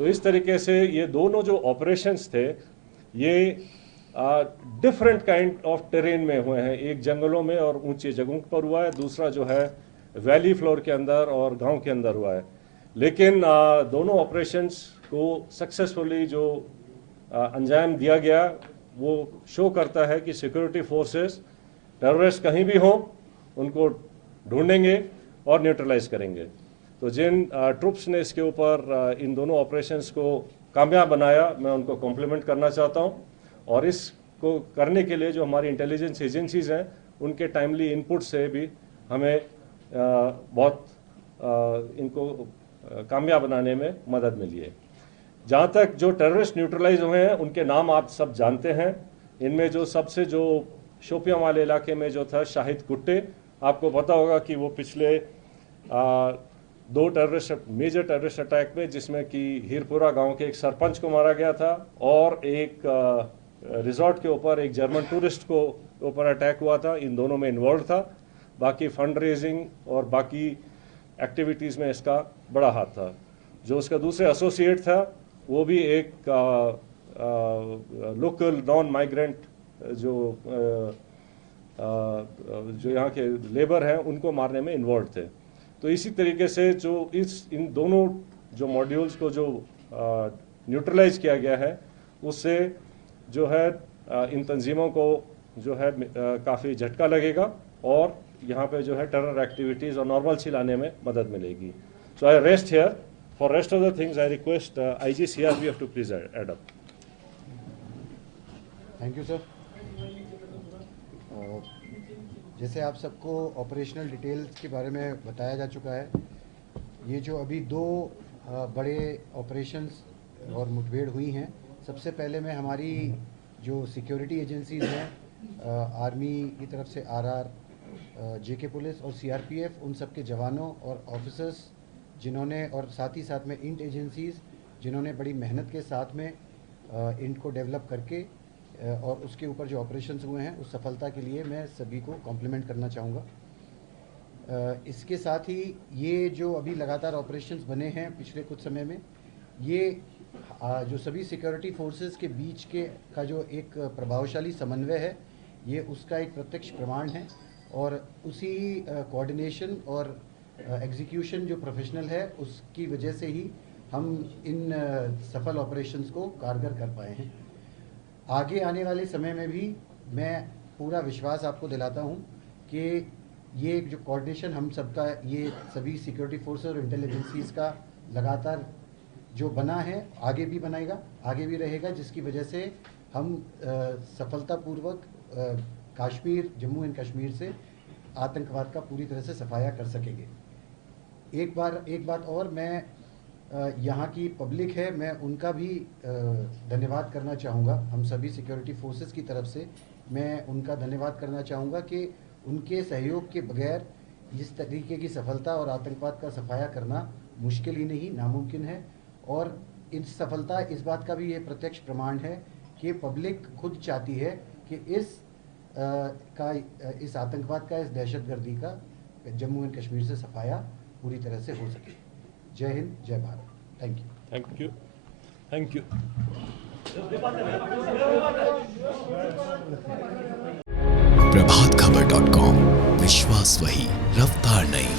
तो इस तरीके से ये दोनों जो ऑपरेशंस थे ये डिफरेंट काइंड ऑफ टेरेन में हुए हैं। एक जंगलों में और ऊंची जगहों पर हुआ है, दूसरा जो है वैली फ्लोर के अंदर और गांव के अंदर हुआ है। लेकिन दोनों ऑपरेशंस को सक्सेसफुली जो अंजाम दिया गया वो शो करता है कि सिक्योरिटी फोर्सेस टेररिस्ट कहीं भी हों उनको ढूंढेंगे और न्यूट्रलाइज करेंगे। तो जिन ट्रुप्स ने इसके ऊपर इन दोनों ऑपरेशंस को कामयाब बनाया, मैं उनको कॉम्प्लीमेंट करना चाहता हूं। और इसको करने के लिए जो हमारी इंटेलिजेंस एजेंसीज हैं उनके टाइमली इनपुट से भी हमें बहुत इनको कामयाब बनाने में मदद मिली है। जहां तक जो टेररिस्ट न्यूट्रलाइज हुए हैं उनके नाम आप सब जानते हैं। इनमें जो सबसे जो शोपियां वाले इलाके में जो था शाहिद कुट्टे, आपको पता होगा कि वो पिछले दो मेजर टेररिस्ट अटैक में, जिसमें कि हीरपुरा गांव के एक सरपंच को मारा गया था और एक रिजॉर्ट के ऊपर एक जर्मन टूरिस्ट को ऊपर अटैक हुआ था, इन दोनों में इन्वॉल्व था। बाकी फंड रेजिंग और बाकी एक्टिविटीज़ में इसका बड़ा हाथ था। जो उसका दूसरे एसोसिएट था वो भी एक लोकल नॉन माइग्रेंट जो यहाँ के लेबर हैं उनको मारने में इन्वॉल्व थे। तो इसी तरीके से जो इन दोनों जो मॉड्यूल्स को जो न्यूट्रलाइज किया गया है उससे जो है इन तंजीमों को जो है काफ़ी झटका लगेगा और यहाँ पे जो है टेरर एक्टिविटीज़ और नॉर्मलसी लाने में मदद मिलेगी। So I rest here. For rest of the things I request IG CRPF to please add up. Thank you sir. जैसे आप सबको ऑपरेशनल डिटेल्स के बारे में बताया जा चुका है, ये जो अभी दो बड़े ऑपरेशंस और मुठभेड़ हुई हैं, सबसे पहले मैं हमारी जो सिक्योरिटी एजेंसीज हैं, आर्मी की तरफ से RR, JK पुलिस और CRPF, उन सब के जवानों और ऑफिसर्स जिन्होंने, और साथ ही साथ में इंट एजेंसीज़ जिन्होंने बड़ी मेहनत के साथ में इंट को डेवलप करके और उसके ऊपर जो ऑपरेशंस हुए हैं उस सफलता के लिए मैं सभी को कॉम्प्लीमेंट करना चाहूँगा। इसके साथ ही ये जो अभी लगातार ऑपरेशंस बने हैं पिछले कुछ समय में, ये जो सभी सिक्योरिटी फोर्सेस के बीच के का जो एक प्रभावशाली समन्वय है, ये उसका एक प्रत्यक्ष प्रमाण है। और उसी कोऑर्डिनेशन और एग्जीक्यूशन जो प्रोफेशनल है उसकी वजह से ही हम इन सफल ऑपरेशंस को कारगर कर पाए हैं। आगे आने वाले समय में भी मैं पूरा विश्वास आपको दिलाता हूं कि ये जो कोऑर्डिनेशन हम सबका, ये सभी सिक्योरिटी फोर्सेस और इंटेलिजेंसीज का लगातार जो बना है आगे भी बनाएगा, आगे भी रहेगा, जिसकी वजह से हम सफलतापूर्वक कश्मीर, जम्मू एंड कश्मीर से आतंकवाद का पूरी तरह से सफाया कर सकेंगे। एक बात और, मैं यहाँ की पब्लिक है, मैं उनका भी धन्यवाद करना चाहूँगा। हम सभी सिक्योरिटी फोर्सेस की तरफ से मैं उनका धन्यवाद करना चाहूँगा कि उनके सहयोग के बगैर इस तरीके की सफलता और आतंकवाद का सफाया करना मुश्किल ही नहीं, नामुमकिन है। और इस सफलता इस बात का भी ये प्रत्यक्ष प्रमाण है कि पब्लिक खुद चाहती है कि इस आतंकवाद का, इस दहशतगर्दी का जम्मू एंड कश्मीर से सफाया पूरी तरह से हो सके। जय हिंद, जय Bharat. Thank you. Thank you. Thank you. प्रभातखबर.com, विश्वास वही, रफ्तार नहीं।